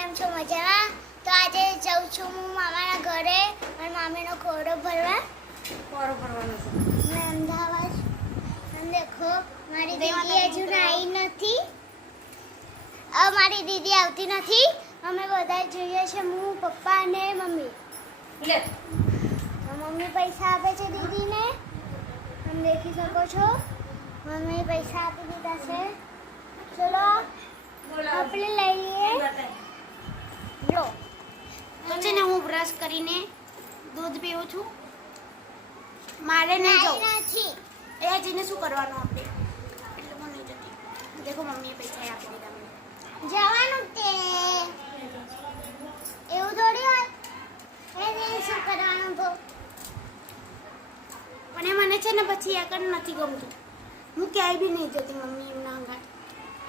કેમ છો મજામાં? તો આજે જાઉં છું હું મામાના ઘરે અને મામીનો ખોડો ભરવા. મેં અમદાવાદ અને દેખો મારી દીદી હજુ આવી નથી. મારી દીદી આવતી નથી. અમે બધા જઈએ છીએ, હું પપ્પા અને મમ્મી. તો મમ્મી પૈસા આપે છે દીદીને, તમે દેખી શકો છો. મમ્મી પૈસા આપી દીધા છે. ચલો આપણે લઈ લઈએ. લો તો છે ને હું બ્રશ કરીને દૂધ પીવું છું. મારે નહીં જવું. એ જઈને શું કરવાનું આપણે? એટલે હું નહીં જતી. દેખો મમ્મીએ પૈસા આપી દીધા મને. જવાનું તે એવું થોડી હોય. એ શું કરવાનું તો પણ એ મને છે ને પછી આગળ નથી ગમતું. હું ક્યાંય બી નહીં જતી મમ્મી એમના આગળ,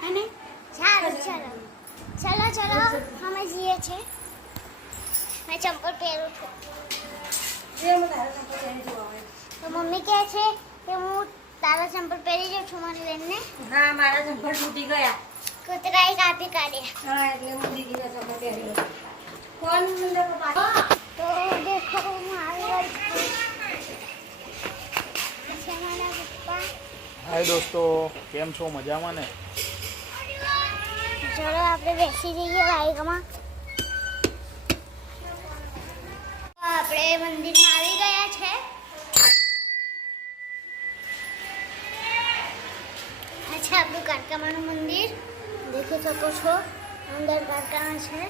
હે ને? સારું ચલો ચલો અમે જઈએ છીએ. મેં ચંપલ પહેરું છું. તો મમ્મી કહે છે કે હું તારા ચંપલ પહેરી જાઉં છું મારી બેનને. હા, મારા ચંપલ તૂટી ગયા. કૂતરાએ કાપી કાઢ્યા. હા, એટલે હું દીદીના ચંપલ પહેરી લઉં. કોણ અંદર પપ્પા? તો દેખો હું આવી ગઈ છું. મારા પપ્પા. હાય દોસ્તો, કેમ છો? મજામાં ને? ચલો આપણે બેસી જઈએ બાઈકમાં. આપણે મંદિરમાં આવી ગયા છે. આ છે આપણું કારકામાનું મંદિર, દેખી શકો છો. અંદર કારકામા છે.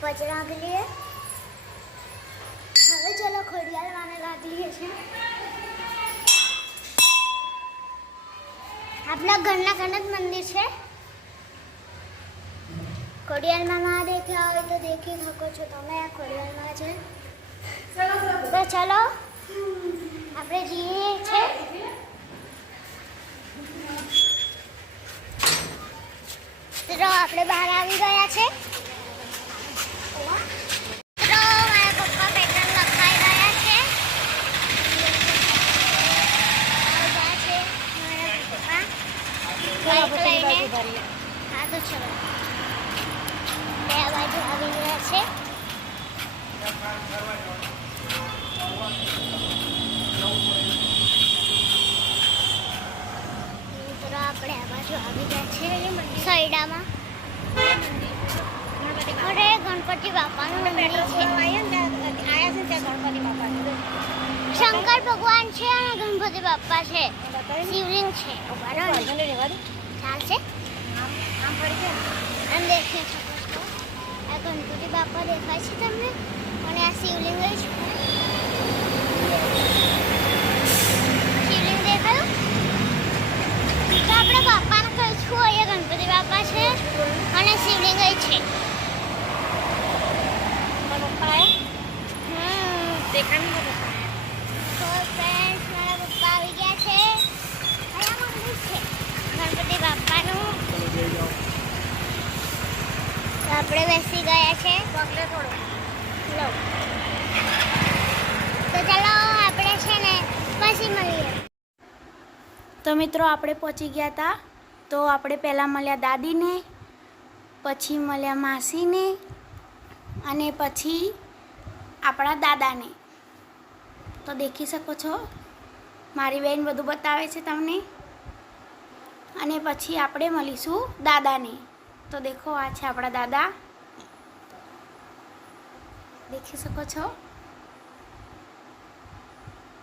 પચરા આપી લઈએ. હવે ચલો ખોડિયાર માને લાગી લઈએ છે. આપણા ઘરના કને જ મંદિર છે. ખોડિયારમાં માં દેખ્યા હોય તો દેખી શકો છો તમે. આ ખોડિયારમાં છે. તો ચલો આપણે જઈએ છે. તો આપણે બહાર આવી ગયા છે. તો મારા પપ્પા પેટ્રોલ લખાઈ રહ્યા છે. મારા પપ્પા બાઈક લઈને. હા તો ચલો બે બાજુ આવી ગયા છે. મિત્રો આપણે આ બાજુ આવી ગયા છે સૈડામાં. અરે ગણપતિ બાપાનું મંદિર છે. શંકર ભગવાન છે અને ગણપતિ બાપા છે. શિવલિંગ છે. ચાલશે આમ દેખી શકો છો. આ ગણપતિ બાપા દેખાય છે તમને અને આ શિવલિંગ છે. શિવલિંગ દેખાયું? તો આપણે બાપાને કહીશું અહીંયા ગણપતિ બાપા છે અને શિવલિંગ છે. તો ફ્રેન્ડ્સ મારા પપ્પા આવી ગયા છે. અહીંયા મંદિર છે ગણપતિ બાપાનું. તો આપણે બેસી ગયા છે. પગલે થોડો લો. તો ચાલો આપણે છે ને પછી મળીએ. તો મિત્રો આપણે પહોંચી ગયા હતા. તો આપણે પહેલાં મળ્યા દાદીને, પછી મળ્યા માસીને અને પછી આપણા દાદાને. તો દેખી શકો છો મારી બહેન બધું બતાવે છે તમને. અને પછી આપણે મળીશું દાદાને. તો દેખો આ છે આપણા દાદા, દેખી શકો છો.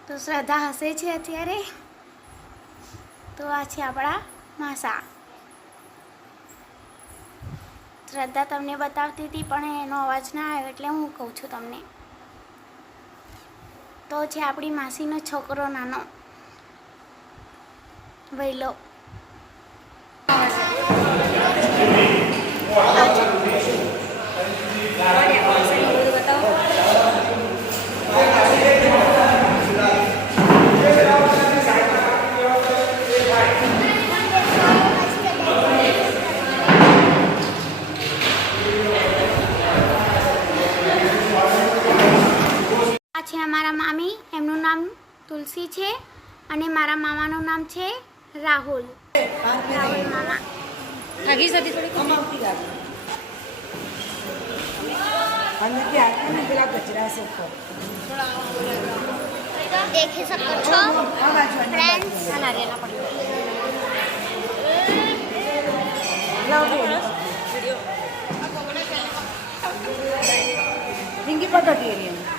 તો શ્રદ્ધા હસે છે અત્યારે. તો આ છે આપણા માસા. શ્રદ્ધા તમને બતાવતી હતી પણ એનો અવાજ ના આવ્યો એટલે હું કહું છું તમને. તો છે આપણી માસીનો છોકરો નાનો વૈલો. આ છે અમારા મામી, એમનું નામ તુલસી છે અને મારા મામાનું નામ છે રાહુલ. રાહુલ મામા. થાકી જતી થોડી. અને ત્યાં ને પેલા ગજરા છે ઉપર દેખી શકો છો આ બાજુ અને આ ફ્રેન્ડ્સ. બાજુ. લાવો રિંગી પકડી એરિયા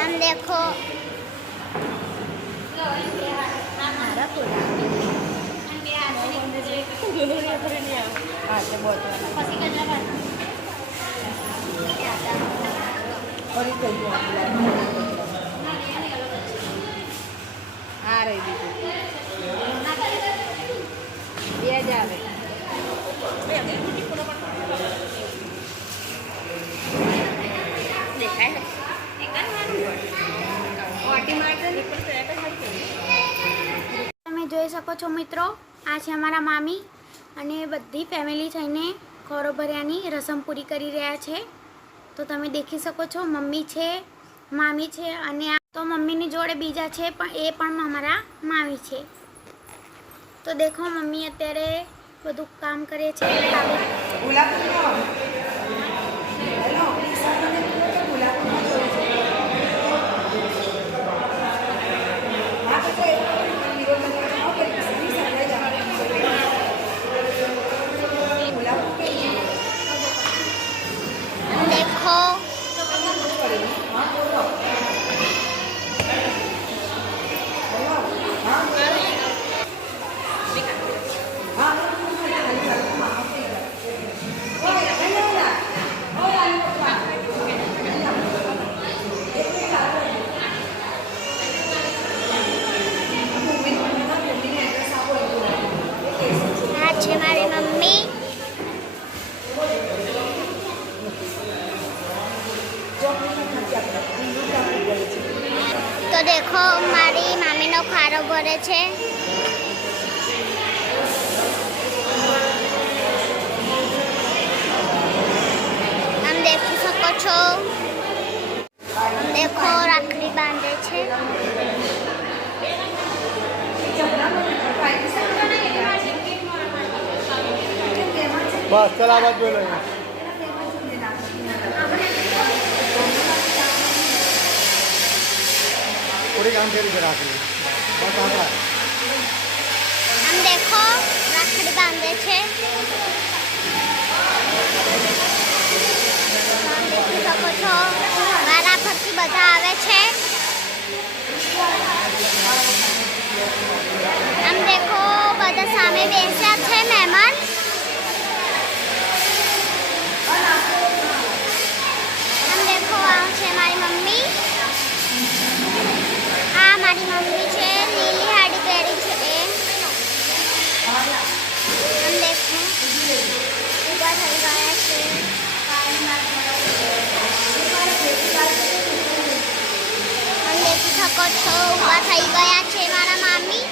આમ દેખો હા તે બહુ ફરી થઈ ગયું આ રહી દીધું બે જ આવે તમે જોઈ શકો છો મિત્રો, આ છે અમારા મામી અને બધી ફેમિલી થઈને ખોરો ભર્યાની રસમ પૂરી કરી રહ્યા છે. તો તમે દેખી શકો છો મમ્મી છે, મામી છે અને આ તો મમ્મીની જોડે બીજા છે પણ એ પણ અમારા મામી છે. તો દેખો મમ્મી અત્યારે બધું કામ કરે છે. ગુલાબ હેલો ગુલાબ હા તો દેખો આ છે મારી મમ્મી. તો દેખો મારી મામીનો ખારો ભરે છે. આમ દેખી શકો છો, આમ દેખો રાખડી બાંધે છે. બસ ચાલ આ બાજુ લઈ થોડી કામ કરી છે રાખી બસ આટલા આમ દેખો રાખડી બાંધે છે. આમ દેખી શકો છો વારા ફરતી બધા આવે છે. આમ દેખો બધા સામે બેસ્યા છે મહેમાન. આમ દેખો આ છે મારી મમ્મી. આ મારી મમ્મી છે, લીલી સાડી પહેરી છે એ. આમ દેખો ઊભા થઈ ગયા છે. આમ દેખી શકો છો ઊભા થઈ ગયા છે મારા મામી.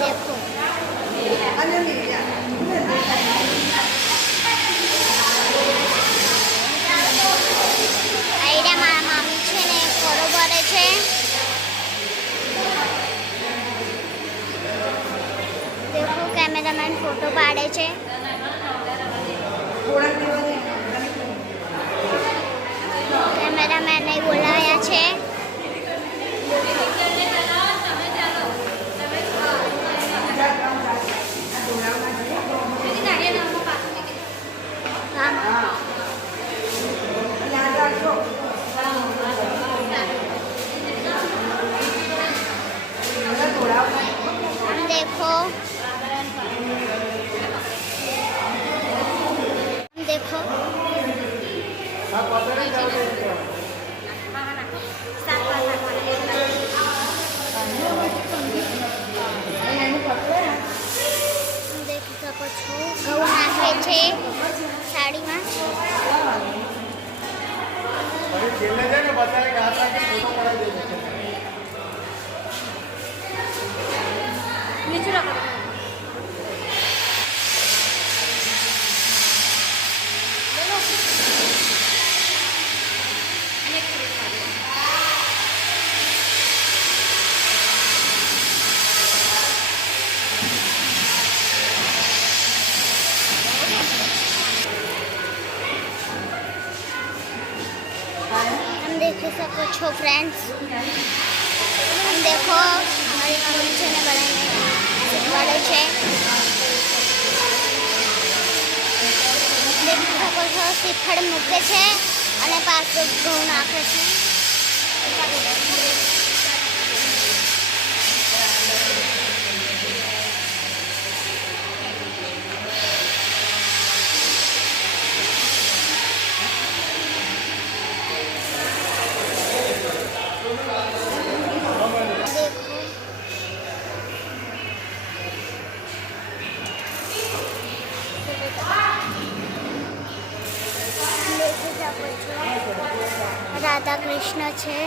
દેખો આઈડિયા મારા મામી છે ને ખોરો ભરે છે. દેખો કેમેરામેન ફોટો પાડે છે. કેમેરામેનને બોલાવ્યા છે. હા આમ દેખો, આમ દેખો દેખી શકો છો ઘઉં નાખે છે સાડીમાં. છેલ્લે છે ને બતાવે કે હાથ રાખી ફોટો પડાવી દેજો નીચે રાખો. देखी सको छो फ्रेंड्स। देखो મારી મમ્મી છે ને બધાને શીખવાડે છે। દેખી શકો છો શ્રીફળ મૂકે છે અને પાછું ઘઉં નાખે છે। राधा कृष्ण છે।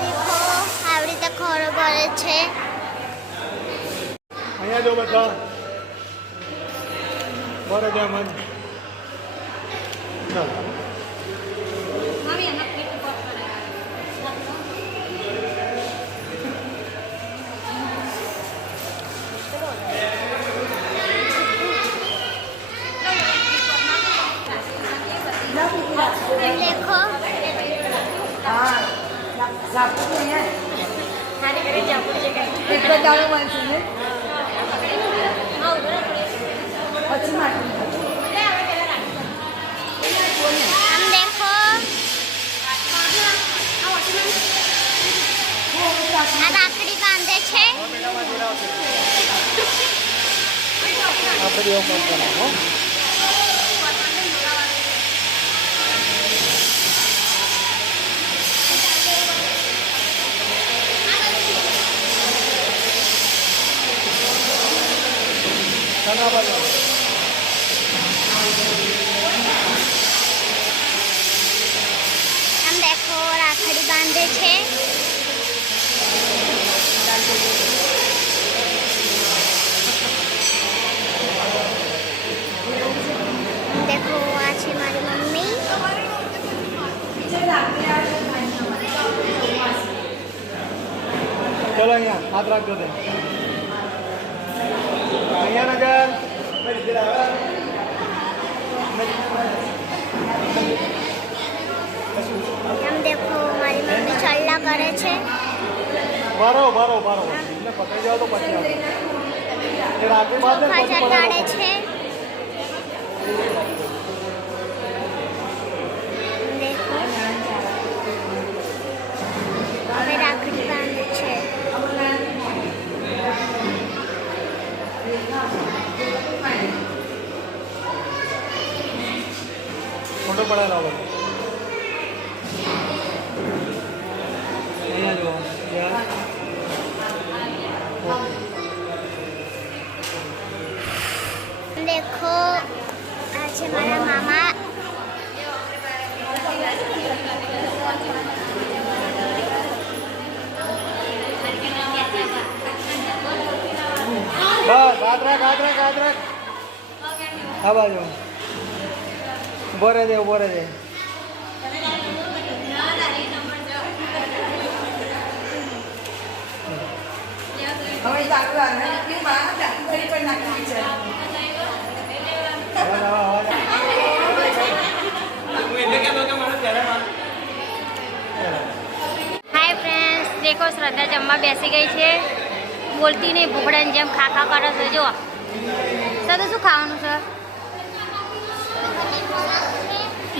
देखो આવી રીતે ખોરો ભરે છે। અહીંયા જો બધા બરે ત્યાં મન ચાલ મમ્મી એમાં પીઠ ઉપર देखो हम देखो આ રાખડી બાંધે છે। આપણે એવું કામ કરવાનું ખાના બનાવો हम देखो રાખડી બાંધે છે। देखो આ છે મારી મમ્મી। ચલો અહીંયા હાથ રાખજો તે અહીંયા નગર हम देखो મારી મમ્મી ચલ્લા કરે છે। બારો બારો બારો એટલે પકડી જાવ તો પછી આવે એ રાખડી બાંધે ને પછી ચોખા ચટાડે પડે છે। देखो હવે રાખડી બાંધે છે। ફોટો પડાયેલો હવે અહીંયા જો देखो આ છે મારા મામા। બસ હાથ રાખ હાથ રાખ હાથ રાખ આ બાજુ ઉભો રહેજે ઉભો રહેજે હાય ફ્રેન્ડ્સ, દેખો શ્રદ્ધા જમવા બેસી ગઈ છે। બોલતી નહીં, ભૂખડાની જેમ ખાખા કરે છે। જો શ્રદ્ધા શું ખાવાનું છે?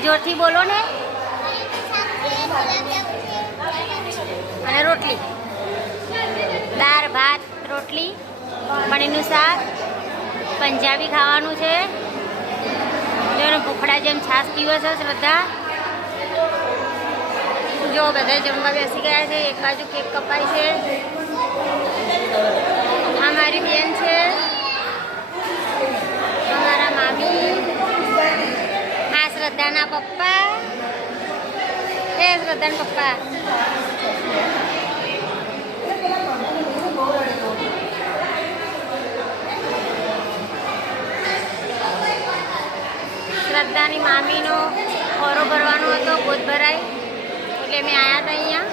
જોરથી બોલો ને। અને રોટલી, દાળ ભાત રોટલી, પનીરનું શાક, પંજાબી ખાવાનું છે। જો ભૂખડા જેમ છાશ પીવે છે શ્રદ્ધા। જો બધા જમવા બેસી ગયા છે। એક બાજુ કેક કપાય છે। આ મારી બેન છે, અમારા મામી, આ શ્રદ્ધાના પપ્પા, એ શ્રદ્ધાના પપ્પા। શ્રદ્ધાની મામીનો ખોરો ભરવાનો હતો, ગોદ ભરાય એટલે મેં આવ્યા હતા અહીંયા।